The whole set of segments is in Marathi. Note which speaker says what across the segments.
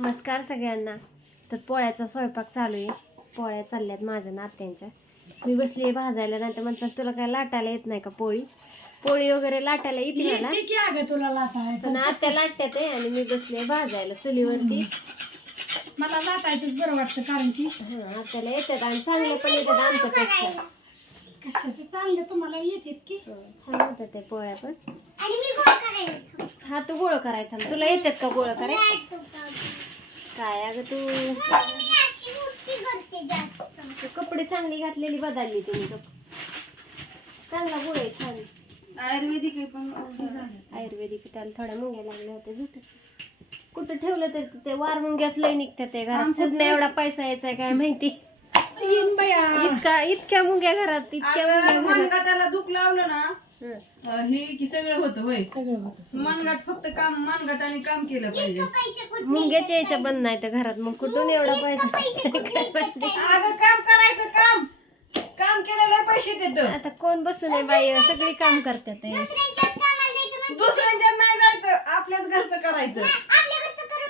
Speaker 1: नमस्कार सगळ्यांना. तर पोळ्याचा स्वयंपाक चालू आहे. पोळ्या चालल्यात माझ्या नात्यांच्या. मी बसली आहे भाजायला नंतर म्हणतात तुला काय लाटायला येत नाही का पोळी? पोळी वगैरे लाटायला येते मला.
Speaker 2: येते की अगं तुला लाटाय
Speaker 1: पण आत्या लाटत्यात आहे आणि मी बसली आहे भाजायला चुलीवरती.
Speaker 2: मला लाटायचंच बरं वाटतं कारण की
Speaker 1: हं, आत्याला येतात आणि चांगले पण येतात आमच्यापेक्षा.
Speaker 2: कशाचं चांगलं तुम्हाला येतात की?
Speaker 1: हं, छान होतात ते पोळ्या पण. हा तू गोळ करायचा तुला येतात का गोळ कराय काय अगं तू? तू कपडे चांगली घातलेली बदलली तिने तो चांगला गोळ आहे छान.
Speaker 3: आयुर्वेदिक आहे पण
Speaker 1: आयुर्वेदिक त्याला थोड्या मुंग्या लागल्या होत्या झुट कुठं ठेवलं तर ते वार मुंग्याच लय निघतात ते घरात. कुठं एवढा पैसा यायचा काय माहिती? इतका इतक्या मुंग्या घरात इतक्या मुंग्या
Speaker 3: दुख लावलं ना. अं, हे की सगळं होतं
Speaker 2: सगळं होतं
Speaker 3: मनगट फक्त काम मनगटाने काम केलं पाहिजे.
Speaker 1: मुंग्याच्या यायच्या बंद नाही तर घरात मग कुठून एवढा पैसा.
Speaker 3: अगं काम करायचं काम. काम केलेलं पैसे देत.
Speaker 1: आता कोण बसून आहे बाई? सगळी काम करतात ते.
Speaker 3: दुसऱ्यांच्या नाही जायचं आपल्याच घरचं करायचं.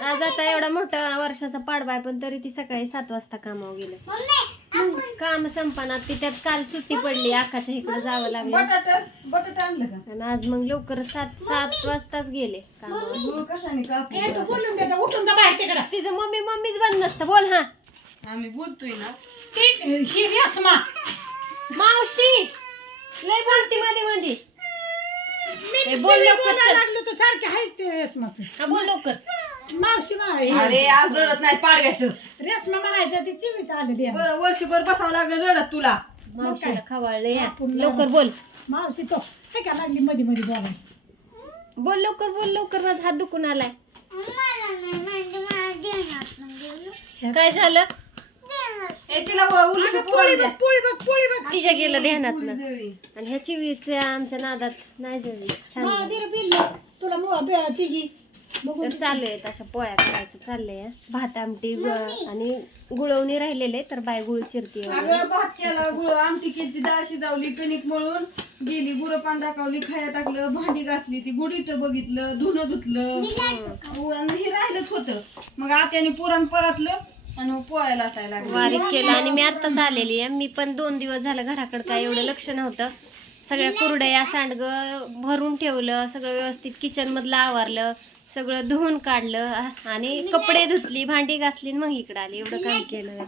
Speaker 1: आज आता एवढा मोठा वर्षाचा पाडवा आहे पण तरी ती सकाळी सात वाजता कामावर गेलं. काम संपणार ती त्यात काल सुट्टी पडली आकाच्या इकडे जावं लागलं.
Speaker 3: बटाट बटाट आणलं का?
Speaker 1: आणि आज मग लवकर सात सात वाजताच गेले कामावर.
Speaker 3: मूळ कशाने
Speaker 2: ए, तू
Speaker 3: कापू
Speaker 2: बोलून द्यायचा उठून जा बाहेर तिकडं.
Speaker 1: तिचं मम्मी मम्मीच बंद नसतं बोल हा.
Speaker 3: आम्ही बोलतोय ना
Speaker 2: ती
Speaker 1: मावशी लय बोलती मध्ये मध्ये
Speaker 2: मी
Speaker 1: बोल लवकर
Speaker 2: बोलायला
Speaker 1: चल.
Speaker 2: लागलो तर सारखे आहेत ते रेसमाचं
Speaker 1: हा बोल लवकर.
Speaker 2: मावशी
Speaker 3: अरे आज रडत नाही पाडव्याचं
Speaker 2: रेसमा म्हणायचं ती चिवीच आले द्या
Speaker 3: बरं वर्षभर बसावं लागलं रडत तुला.
Speaker 1: मावशीला खवाळलं. लवकर बोल.
Speaker 2: मावशी तो हाय का लागली मध्ये मध्ये बोलाय?
Speaker 1: बोल लवकर बोल लवकर. माझा हात दुखून आलाय. काय झालं?
Speaker 3: ए तिला
Speaker 2: पोळी बघ पोळी बघ पोळी बघ.
Speaker 1: तिच्या गेलं ध्यानात. आणि ह्या चिवीच्या आमच्या नादात नाही जळली छान
Speaker 2: तुला मो- बे- तिघी.
Speaker 1: तर चालू आहेत अशा पोळ्या करायचं चाललंय हं. भात आमटी आणि गुळवणी राहिलेले तर बाय गुळ चिरती
Speaker 3: अगं भात केला गुळ आमटी केली डाळ शिजवली कणिक मळून गेली गुरं पान टाकावली खाया टाकलं भांडी घासली ती गुढीचं बघितलं धुणं धुतलं. हो, आणि हे राहिलंच होतं. मग आत्याने पुरण परतलं आणि मग पोळ्या लाटायला लागल्या
Speaker 1: बारीक केलं आणि मी आत्ताच आलेली आहे. मी पण दोन दिवस झालं घराकडे काय एवढं लक्ष नव्हतं. सगळ्या कुरडया सांडग भरून ठेवलं सगळं व्यवस्थित किचन मधलं आवरलं. सगळं धुवून काढलं आणि कपडे धुतली भांडी घासली आणि मग इकडं आली. एवढं काम केलं.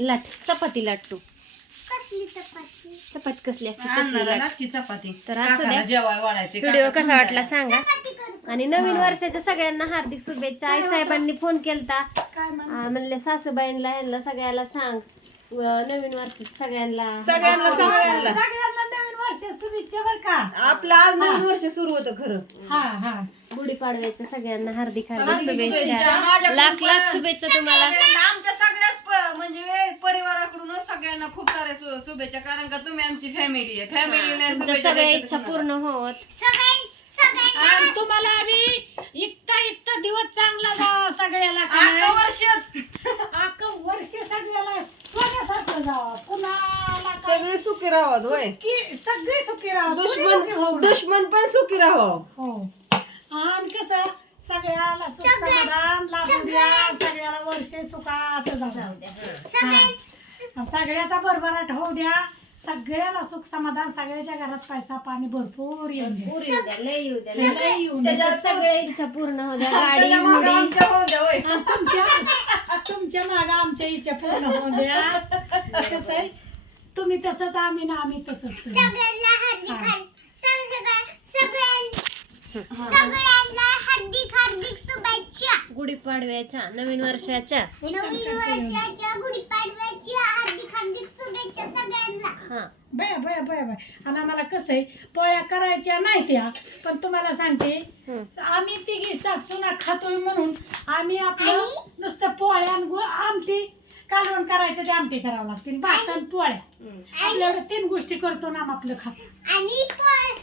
Speaker 1: लाट चपाती लाटतो चपाती? कसली असते
Speaker 3: चपाती.
Speaker 1: तर व्हिडिओ कसा वाटला सांगा. आणि नवीन वर्षाच्या सगळ्यांना हार्दिक शुभेच्छा. आई साहेबांनी फोन केलता. म्हणले सासूबाईंना ह्यांना सगळ्याला सांग. नवीन वर्ष सगळ्यांना
Speaker 3: सगळ्यांना. सगळ्यांना.
Speaker 2: सगळ्यांना नवीन वर्ष शुभेच्छा बर का?
Speaker 3: आपलं आज नवीन वर्ष सुरू होतं खरं.
Speaker 2: हा हा.
Speaker 1: गुढीपाडव्याच्या सगळ्यांना हार्दिक
Speaker 3: हार्दिक शुभेच्छा.
Speaker 1: लाख लाख शुभेच्छा तुम्हाला.
Speaker 3: आमच्या सगळ्याच म्हणजे परिवाराकडूनच सगळ्यांना खूप साऱ्या शु- शुभेच्छा. कारण का तुम्ही आमची फॅमिली आहे. फॅमिली
Speaker 1: सगळ्या इच्छा पूर्ण होत.
Speaker 2: तुम्हाला आम्ही इतका इतका दिवस चांगला जावा सगळ्याला?
Speaker 3: वर्षच.
Speaker 2: अख्खं वर्ष सगळ्याला सोन्यासारखं जावा. काय
Speaker 3: सगळे सुखी राहावत होय.
Speaker 2: की सगळे सुखी राहा कोणी दुखी होऊ
Speaker 3: दुश्मन. दुश्मन पण सुखी राहावं.
Speaker 2: हो. आणि कसं सगळ्याला सुख समाधान लाभू द्या सगळ्याला वर्ष सुखाचं जाऊ द्या. हा. सगळ्याचा भरभराट होऊ द्या. सगळ्याला सुख समाधान सगळ्याच्या घरात पैसा पाणी भरपूर येऊन
Speaker 1: सगळ्या इच्छा पूर्ण हो द्या. गाडी.
Speaker 2: आणि तुमच्या तुमच्या माग आमच्या इच्छा पूर्ण होऊ द्या. कसं आहे? तुम्ही तसंच आम्ही ना आम्ही तसंच. तुम्ही. हा.
Speaker 4: सगळ्यांना हार्दिक हार्दिक शुभेच्छा.
Speaker 1: गुढीपाडव्याच्या नवीन वर्षाच्या.
Speaker 4: नवीन वर्षाच्या गुढीपाडव्याच्या हार्दिक हार्दिक शुभेच्छा सगळ्यांना.
Speaker 1: हा.
Speaker 2: बया बया बया बया. आणि आम्हाला कसं आहे पोळ्या करायच्या नाही त्या पण तुम्हाला सांगते. आम्ही तिघी सासूना खातोय म्हणून आम्ही आपलं नुसतं पोळ्या आणि गो- आमटी कालवण करायचं ते आमटी करावं लागतील. भात आणि पोळ्या. आपल्याकडे तीन गोष्टी करतो ना आपलं खातो.
Speaker 4: आणि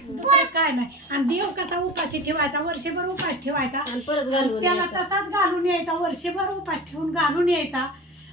Speaker 2: दुसरं काय नाही. आणि देव कसा उपाशी ठेवायचा वर्षभर उपास ठेवायचा.
Speaker 1: आणि परत
Speaker 2: आणि
Speaker 1: घालून
Speaker 2: त्याला
Speaker 1: यायचं.
Speaker 2: तसाच घालून यायचा वर्षभर उपास ठेवून घालून यायचा.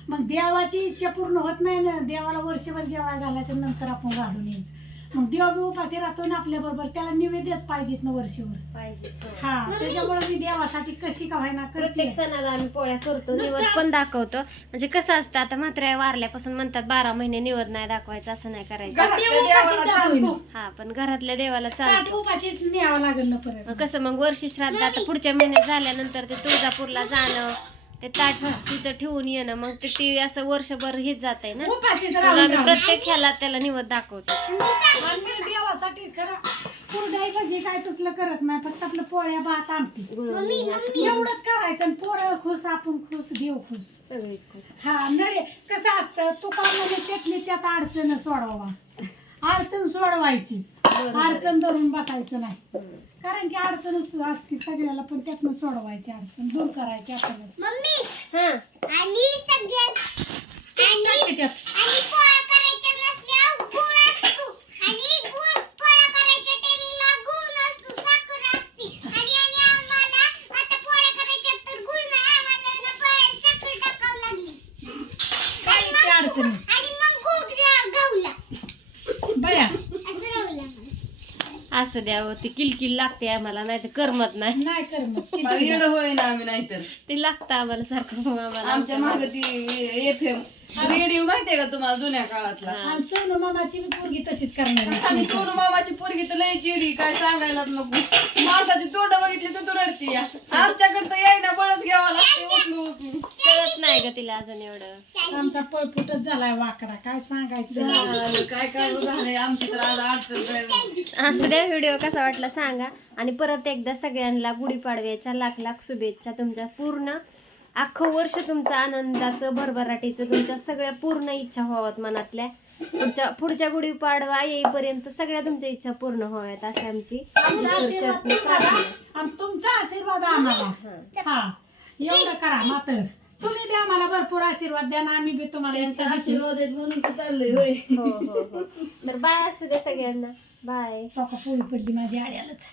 Speaker 2: मग देवाची इच्छा पूर्ण होत नाही ना देवाला वर्षभर जेवायला घालायचं नंतर आपण घालून यायचं. मग देव बी उपाशी राहतो ना आपल्या बरोबर त्याला निवेद्यच पाहिजेत ना वर्षभर.
Speaker 1: पाहिजे हो.
Speaker 2: हा त्याच्यामुळे मी देवासाठी कशी का व्हायना करते.
Speaker 1: प्रत्येक सणाला आम्ही पोळ्या करतो
Speaker 2: नुसतं-
Speaker 1: निवद पण दाखवतो. म्हणजे कसं असतं आता म्हात्र्या वारल्यापासून म्हणतात बारा महिने निवद नाही दाखवायचं असं नाही करायचं.
Speaker 2: देव
Speaker 3: देवाला चालतो.
Speaker 1: हा पण घरातल्या देवाला
Speaker 2: ताट
Speaker 1: चालतो.
Speaker 2: उपाशीच न्यावं लागेल ना
Speaker 1: मग
Speaker 2: परत
Speaker 1: कसं मग वर्षी श्राद्ध आता पुढच्या महिन्यात झाल्यानंतर ते तुळजापूरला जाणं ते ताट तिथं ठेवून येणं मग ते असं वर्षभर हेच जात आहे ना मग आम्ही. प्रत्येक ह्याला त्याला निवद दाखवतो.
Speaker 2: मी देवासाठी खरं कुरडाई भजी काय तसलं करत नाही फक्त आपलं पोळ्या भात आमटी. एवढंच करायचं आणि पोरं खुश आपण खुश देव खुश.
Speaker 1: सगळीच खुश.
Speaker 2: हा नळे कसं असतं तू म्हणे त्यातली त्यात अडचण सोडवा. अडचण सोडवायचीच. अडचण धरून बसायचं नाही. कारण की अडचणच असते सगळ्याला पण त्यातनं सोडवायची अडचण दूर करायची आपणच.
Speaker 4: मम्मी
Speaker 1: हा.
Speaker 4: आणि सगळ्यात आणि
Speaker 2: टाकते त्यात.
Speaker 4: आणि पोळ्या करायच्या नसल्यावर गुळ असतो. आणि गुळ पोळ्या करायच्या टाइमला गुळ नसतो साखर असते. आणि आणि आम्हाला आता पोळ्या करायच्या तर गुळ नाही आम्हाला ना पोळ्यात साखर टाकावं लागली.
Speaker 2: काय
Speaker 4: आणि
Speaker 2: ते
Speaker 4: मग
Speaker 2: अडचणी
Speaker 4: मग गुळ गा- गावला
Speaker 2: बया
Speaker 4: असं गावला
Speaker 1: असं द्यावं ती किलकिल लागते आम्हाला नाही तर करमत नाही.
Speaker 2: नाही कर मग
Speaker 3: मला येडं होय ना आम्ही नाहीतर.
Speaker 1: ते लागतं आम्हाला सारखं मग आम्हाला.
Speaker 3: आमच्या माग ती एफ एम रेडिओ माहितीये का तुम्हाला जुन्या काळातला.
Speaker 2: आणि सोनू मामाची बी पोरगी तशीच करणार
Speaker 3: आणि
Speaker 2: आहे.
Speaker 3: सोनू मामाची पोरगी तर लय चिडी काय सांगायलाच नको माणसाची तोंड बघितली तर तू रडती आमच्याकडे तर यायना बळच घ्यावा लागते
Speaker 1: नाही ग तिला अजून एवढं.
Speaker 2: आमचा पळपुटच झालाय वाकडा. काय सांगायचं?
Speaker 3: काय काय झालंय? आमची तर आज अडचण.
Speaker 1: असं द्या व्हिडिओ कसा वाटला सांगा. आणि परत एकदा सगळ्यांना गुढीपाडव्याच्या लाख लाख शुभेच्छा तुमच्या पूर्ण अख्खं वर्ष तुमचं आनंदाचं भरभराटीचं तुमच्या सगळ्या पूर्ण इच्छा व्हाव्यात मनातल्या. पुढच्या पुढच्या गुढीपाडवा येईपर्यंत सगळ्या तुमच्या इच्छा पूर्ण व्हाव्यात अशी आमची
Speaker 2: आमचा आशीर्वाद
Speaker 1: ईश्वरचरणी
Speaker 2: करा.
Speaker 1: प्रार्थना
Speaker 2: आणि तुमचा आशीर्वाद आम्हाला.
Speaker 1: हा.
Speaker 2: एवढं करा मात्र. तुम्ही द्या मला भरपूर आशीर्वाद द्या ना आम्ही बी तुम्हाला दिवशी
Speaker 3: आशीर्वाद आहेत म्हणून तर चाललंय होय.
Speaker 1: हो हो हो. बरं बाय असू द्या सगळ्यांना. बाय.
Speaker 2: पोळी पडली माझी आड्यालाच.